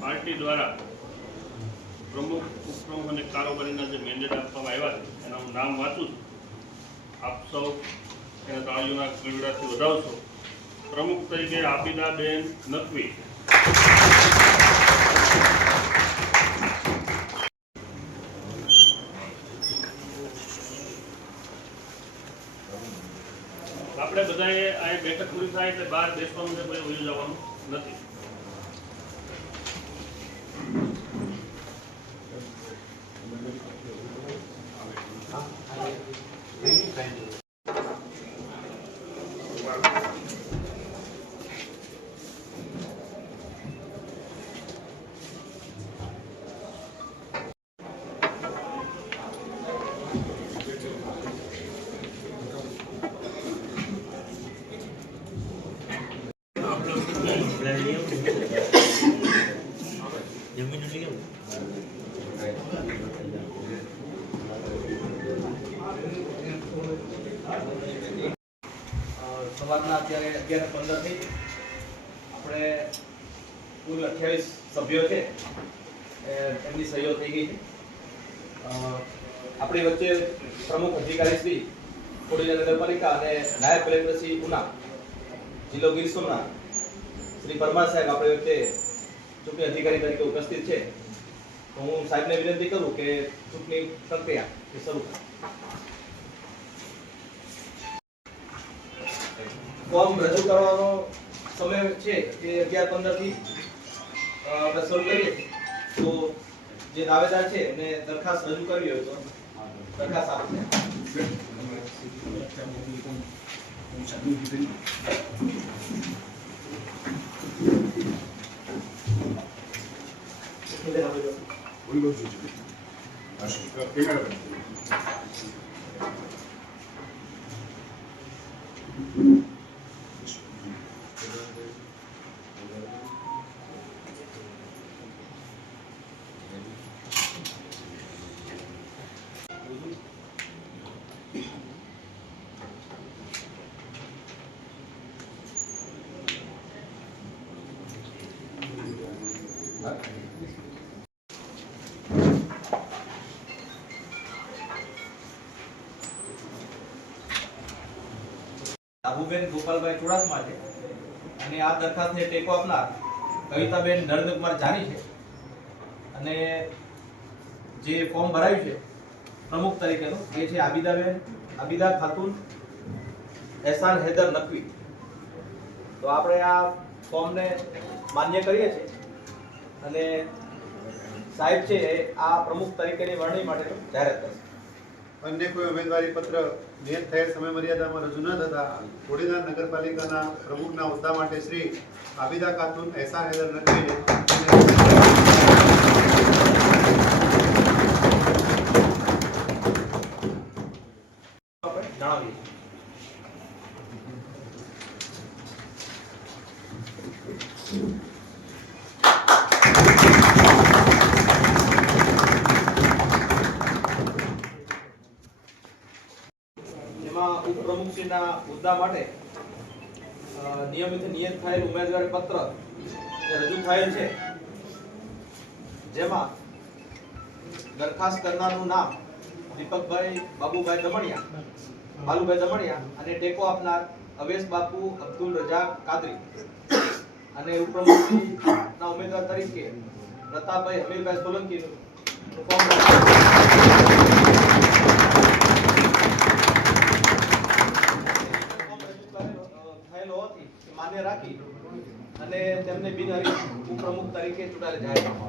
Party દ્વારા પ્રમુખ, ઉપપ્રમુખ અને કારોબારીના જે મેન્ડેટ આપવામાં આવ્યા છે, એના હું નામ વાંચું છું. આપ સૌ એના તાળીઓના ગળડાથી વધાવશો. પ્રમુખ તરીકે આબિદા બેન નકવી. બેઠક પૂરી થાય એટલે બહાર બેસવાનું છે કોઈ જવાનું નથી. સવારના અત્યારે અગિયાર પંદર થઈ આપણે કુલ અઠ્યાવીસ સભ્યો છે. એમની સહીઓ થઈ ગઈ છે. આપણી વચ્ચે પ્રમુખ અધિકારી શ્રી ખોડીના નગરપાલિકા અને નાયબ કલેક્ટર ઉના, જિલ્લો ગીર સોમનાથ, શ્રી પરમાર સાહેબ આપણી વચ્ચે ચૂંટણી અધિકારી તરીકે ઉપસ્થિત છે. તો હું સાહેબને વિનંતી કરું કે ચૂંટણી પ્રક્રિયા શરૂ કરે ફોર્મ રજૂ કરવાનો સમય છે એ અગિયાર પંદરથી અ, આપણે શરૂ કરીએ. તો જે દાવેદાર છે એને દરખાસ્ત રજૂ કરવી હોય તો. દરખાસ્ત આપશે આબુબેન ગોપાલભાઈ ચુડાસમા છે. અને આ દરખાસ્તને ટેકો આપનાર કવિતાબેન નરેન્દ્રકુમાર જાની છે. અને જે ફોર્મ ભરાયું છે પ્રમુખ તરીકેનું. એ છે આબિદાબેન આબિદા ખાતુન, એહસાન હૈદર નકવી. તો આપણે આ ફોર્મને માન્ય કરીએ છીએ. અને સાહેબ છે એ આ પ્રમુખ તરીકેની વરણી માટે જાહેરાત કરશે. અન્ય કોઈ ઉમેદવારી પત્ર નિયત થયેલ સમય મર્યાદામાં રજૂ ન થતા કોડીનાર નગરપાલિકાના પ્રમુખના હોદ્દા માટે શ્રી આબિદા ખાતુન, એહસાન હૈદર નકવીને ઉપપ્રમુખશ્રીના હોદ્દા માટે નિયમિત નિયત થયેલ ઉમેદવારી પત્ર રજૂ થયેલ છે, જેમાં દરખાસ્ત કરનારનું નામ દીપકભાઈ બાબુભાઈ દમણિયા, બાલુભાઈ દમણિયા અને ટેકો આપનાર અવેશ બાપુ અબ્દુલ રજા કાદરી અને ઉપપ્રમુખના ઉમેદવાર તરીકે પ્રતાપભાઈ હમીરભાઈ સોલંકીનું ફોર્મ રજૂ કરેલો, થયેલો હોવાથી માન્ય રાખી અને તેમને બિનહરીફ ઉપપ્રમુખ તરીકે ચૂંટાયેલ જાહેર આવ્યા.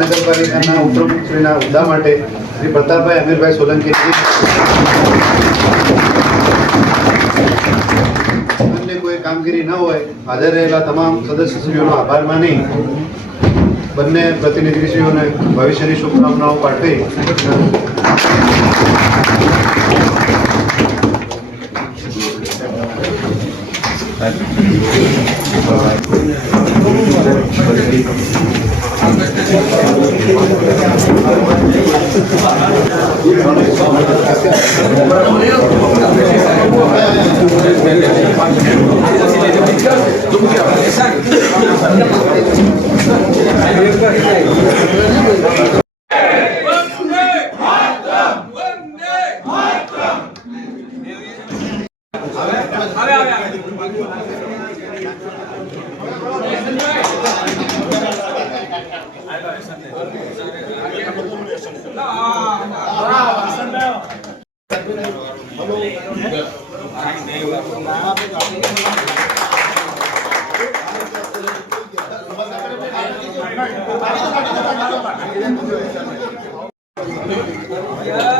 નગરપાલિકાના ઉપપ્રમુખ હોદ્દા માટે શ્રી પ્રતાપભાઈ અમીરભાઈ સોલંકી કોઈ કામગીરી ન હોય, હાજર રહેલા તમામ સદસ્યશ્રીઓનો આભાર માની બંને પ્રતિનિધિશ્રીઓને ભવિષ્યની શુભકામનાઓ પાઠવી. Yeah.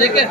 Terima kasih.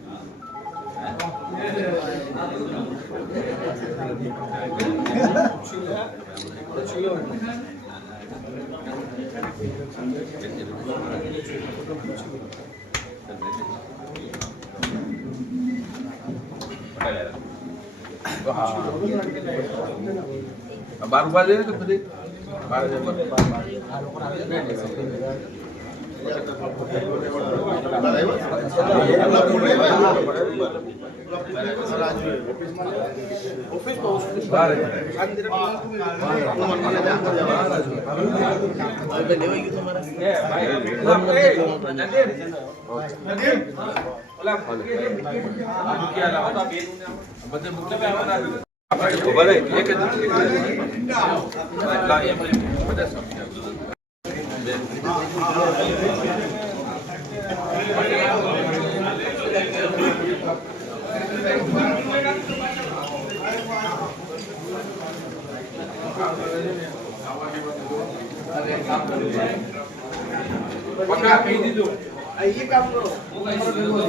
બાર ઉભા છે કે બધી पक्का कहीं दी दो ये काम करो वो कैसे दे दो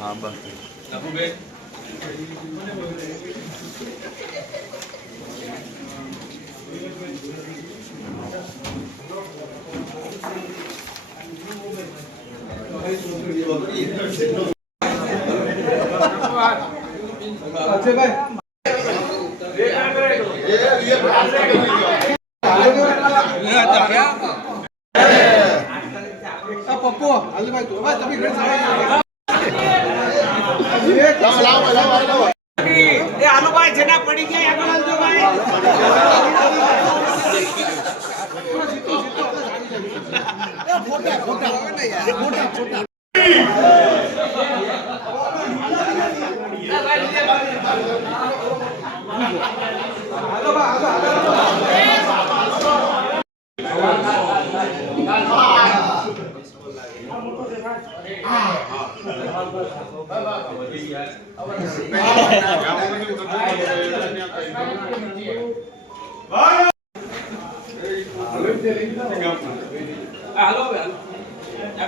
हाँ बस पप्पू अल्ली बाई तू बाई तुम्ही Vai!